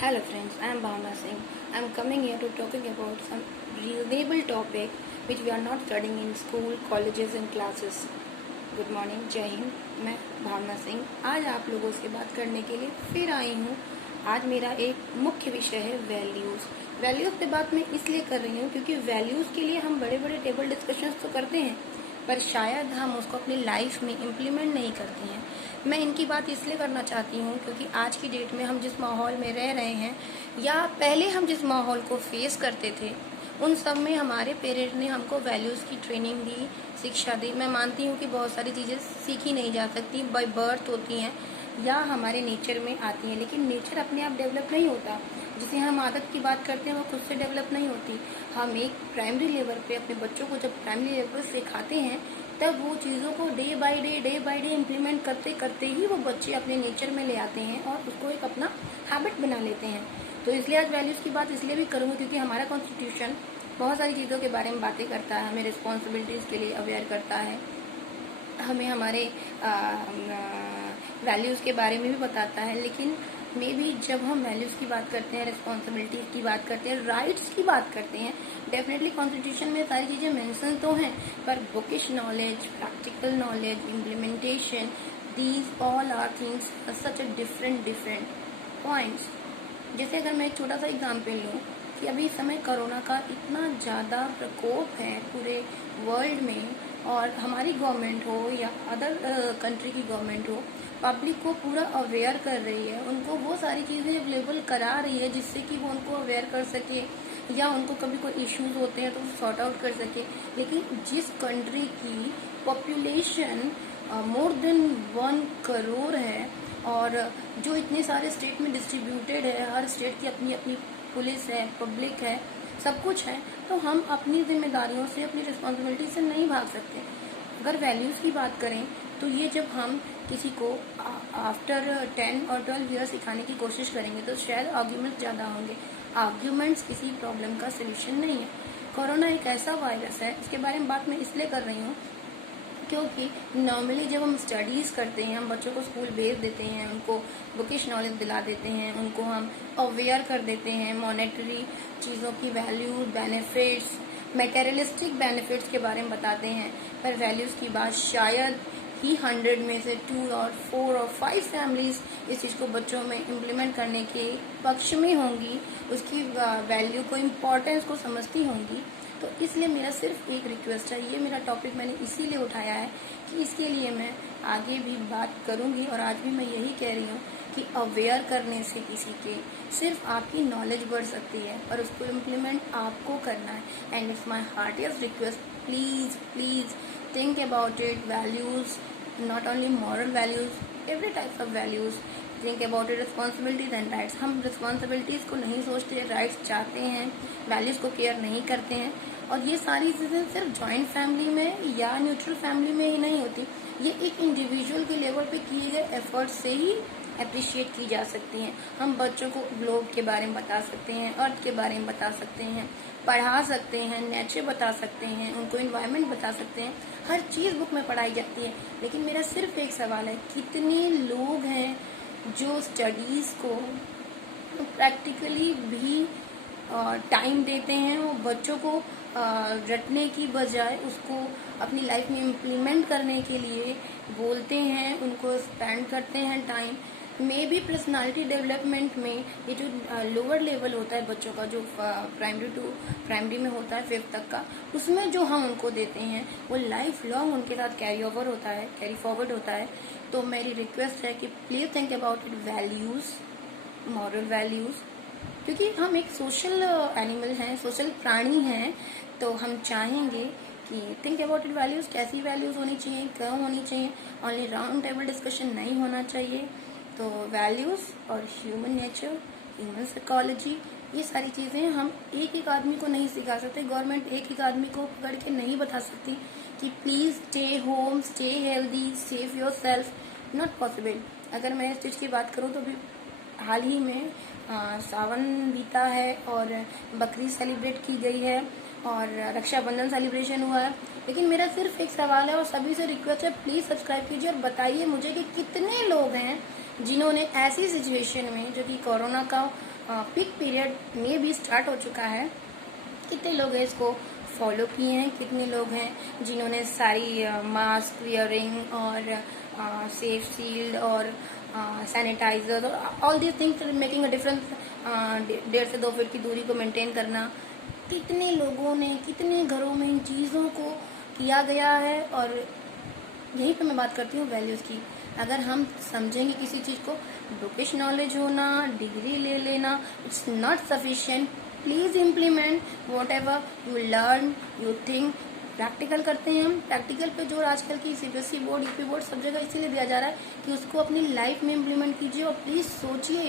Hello friends, I am Bhavna Singh. I am coming here to talking about some reasonable topic which we are not studying in school, colleges and classes. Good morning, जय हिंद। मैं भावना सिंह आज आप लोगों से बात करने के लिए फिर आई हूँ। आज मेरा एक मुख्य विषय है वैल्यूज़। वैल्यूज़ पे बात मैं इसलिए कर रही हूँ क्योंकि वैल्यूज़ के लिए हम बड़े बड़े टेबल डिस्कशंस तो करते हैं, पर शायद हम उसको अपनी लाइफ में इम्प्लीमेंट नहीं करते हैं। मैं इनकी बात इसलिए करना चाहती हूँ क्योंकि आज की डेट में हम जिस माहौल में रह रहे हैं या पहले हम जिस माहौल को फेस करते थे, उन सब में हमारे पेरेंट्स ने हमको वैल्यूज़ की ट्रेनिंग दी, शिक्षा दी। मैं मानती हूँ कि बहुत सारी चीज़ें सीखी नहीं जा सकती, बाय बर्थ होती हैं या हमारे नेचर में आती हैं, लेकिन नेचर अपने आप डेवलप नहीं होता। जिसे हम आदत की बात करते हैं वो खुद से डेवलप नहीं होती। हम एक प्राइमरी लेवल पे अपने बच्चों को जब प्राइमरी लेवल पर सिखाते हैं तब वो चीज़ों को डे बाय डे इम्प्लीमेंट करते करते ही वो बच्चे अपने नेचर में ले आते हैं और उसको एक अपना हैबिट बना लेते हैं। तो इसलिए आज वैल्यूज़ की बात इसलिए भी करूँगी क्योंकि हमारा कॉन्स्टिट्यूशन बहुत सारी चीज़ों के बारे में बातें करता है, हमें रिस्पॉन्सिबिलिटीज़ के लिए अवेयर करता है, हमें हमारे वैल्यूज़ के बारे में भी बताता है। लेकिन मे भी जब हम वैल्यूज़ की बात करते हैं, रिस्पॉन्सिबिलिटीज़ की बात करते हैं, राइट्स की बात करते हैं, डेफिनेटली कॉन्स्टिट्यूशन में सारी चीज़ें मेंशन तो हैं, पर bookish knowledge, practical knowledge, implementation, these all are things such a different points. जैसे अगर मैं एक छोटा सा एग्जाम्पल लूँ कि अभी इस समय कोरोना का इतना ज़्यादा प्रकोप है पूरे वर्ल्ड में, और हमारी गवर्नमेंट हो या अदर कंट्री की गवर्नमेंट हो, पब्लिक को पूरा अवेयर कर रही है, उनको वो सारी चीज़ें अवेलेबल करा रही है जिससे कि वो उनको अवेयर कर सके या उनको कभी कोई इश्यूज होते हैं तो वो सॉर्ट आउट कर सके। लेकिन जिस कंट्री की पॉपुलेशन मोर देन 1 करोड़ है और जो इतने सारे स्टेट में डिस्ट्रीब्यूटेड है, हर स्टेट की अपनी अपनी पुलिस है, पब्लिक है, सब कुछ है, तो हम अपनी जिम्मेदारियों से, अपनी रिस्पॉन्सिबिलिटी से नहीं भाग सकते। अगर वैल्यूज़ की बात करें तो ये जब हम किसी को आफ्टर 10 और 12 ईयर सिखाने की कोशिश करेंगे तो शायद आर्ग्यूमेंट्स ज़्यादा होंगे। आर्ग्यूमेंट्स किसी प्रॉब्लम का सोल्यूशन नहीं है। कोरोना एक ऐसा वायरस है, इसके बारे में बात मैं इसलिए कर रही हूँ क्योंकि नॉर्मली जब हम स्टडीज़ करते हैं, हम बच्चों को स्कूल भेज देते हैं, उनको बुकिश नॉलेज दिला देते हैं, उनको हम अवेयर कर देते हैं मॉनेटरी चीज़ों की वैल्यू, बेनिफिट्स, मटेरियलिस्टिक बेनिफिट्स के बारे में बताते हैं, पर वैल्यूज़ की बात शायद ही 100 में से 2 और 4 और 5 फैमिलीज इस चीज़ को बच्चों में इम्प्लीमेंट करने के पक्ष में होंगी, उसकी वैल्यू को, इम्पोर्टेंस को समझती होंगी। तो इसलिए मेरा सिर्फ एक रिक्वेस्ट है, ये मेरा टॉपिक मैंने इसीलिए उठाया है कि इसके लिए मैं आगे भी बात करूंगी, और आज भी मैं यही कह रही हूँ कि अवेयर करने से किसी के सिर्फ आपकी नॉलेज बढ़ सकती है और उसको इम्प्लीमेंट आपको करना है। And it's my heartiest request, please please think about it, values, not only moral values, every types of values, think about it, responsibilities and rights। हम responsibilities को नहीं सोचते, rights चाहते हैं, values को केयर नहीं करते हैं, और ये सारी चीज़ें सिर्फ जॉइंट फैमिली में या न्यूट्रल फैमिली में ही नहीं होती, ये एक इंडिविजुअल के लेवल पे किए गए एफर्ट से ही अप्रिशिएट की जा सकती हैं। हम बच्चों को ग्लोब के बारे में बता सकते हैं, अर्थ के बारे में बता सकते हैं, पढ़ा सकते हैं, नेचर बता सकते हैं, उनको इन्वायरमेंट बता सकते हैं, हर चीज़ बुक में पढ़ाई जाती है। लेकिन मेरा सिर्फ एक सवाल है, कितने लोग हैं जो स्टडीज़ को प्रैक्टिकली भी टाइम देते हैं, वो बच्चों को रटने की बजाय उसको अपनी लाइफ में इम्प्लीमेंट करने के लिए बोलते हैं, उनको स्पेंड करते हैं time. May be personality development में ये जो लोअर लेवल होता है बच्चों का, जो प्राइमरी में होता है 5th तक का, उसमें जो हम उनको देते हैं वो लाइफ लॉन्ग उनके साथ कैरी फॉरवर्ड होता है। तो मेरी रिक्वेस्ट है कि please think about it, values, moral values, क्योंकि हम एक सोशल एनिमल हैं, सोशल प्राणी हैं, तो हम चाहेंगे कि थिंक अबाउट इट वैल्यूज़, कैसी वैल्यूज़ होनी चाहिए, क्यों होनी चाहिए, ओनली राउंड टेबल डिस्कशन नहीं होना चाहिए। तो वैल्यूज़ और ह्यूमन नेचर, ह्यूमन साइकोलॉजी, ये सारी चीज़ें हम एक एक आदमी को नहीं सिखा सकते। गवर्नमेंट एक एक आदमी को पकड़ के नहीं बता सकती कि please stay home, stay healthy, save your self, not possible. अगर मैं इस चीज़ की बात करूँ तो अभी हाल ही में सावन बीता है और बकरीद सेलिब्रेट की गई है और रक्षाबंधन सेलिब्रेशन हुआ है, लेकिन मेरा सिर्फ एक सवाल है और सभी से रिक्वेस्ट है, प्लीज़ सब्सक्राइब कीजिए और बताइए मुझे कि कितने लोग हैं जिन्होंने ऐसी सिचुएशन में, जो कि कोरोना का पीक पीरियड में भी स्टार्ट हो चुका है। कितने लोग हैं इसको फॉलो किए हैं, कितने लोग हैं जिन्होंने सारी मास्क वियरिंग और सेफ सील्ड और सैनिटाइजर और all these things making a difference, 1.5 से 2 फीट की दूरी को मेंटेन करना, कितने लोगों ने, कितने घरों में इन चीज़ों को किया गया है। और यही तो मैं बात करती हूँ वैल्यूज़ की। अगर हम समझेंगे किसी चीज़ को, बुकिश नॉलेज होना, डिग्री ले लेना, it's not sufficient. Please implement what ever you learn, you think. Practical करते हैं हम, प्रैक्टिकल पे जोर आजकल की सीबीएसई बोर्ड, यूपी बोर्ड सब जगह इसीलिए दिया जा रहा है कि उसको अपनी लाइफ में इम्प्लीमेंट कीजिए। और प्लीज सोचिए,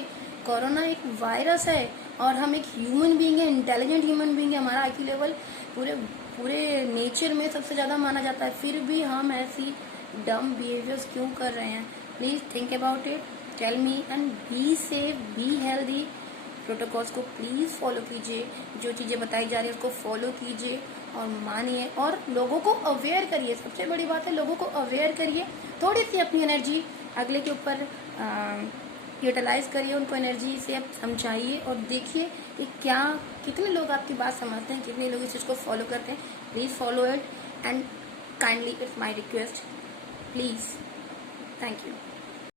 कोरोना एक वायरस है और हम एक ह्यूमन बीइंग है, इंटेलिजेंट ह्यूमन बीइंग है। हमारा आईक्यू लेवल पूरे नेचर में सबसे ज्यादा माना जाता है, फिर भी हम ऐसी डम बिहेवियर्स क्यों कर रहे हैं? Please think about it, tell me and be safe, be healthy. Protocols को प्लीज फॉलो कीजिए, जो चीजें बताई जा रही है उसको फॉलो कीजिए और मानिए और लोगों को अवेयर करिए। सबसे बड़ी बात है, लोगों को अवेयर करिए। थोड़ी सी अपनी एनर्जी अगले के ऊपर यूटिलाइज करिए, उनको एनर्जी से आप समझाइए और देखिए कि कितने लोग आपकी बात समझते हैं, कितने लोग इस चीज को फॉलो करते हैं। Please follow it and kindly, it's my request, please. Thank you.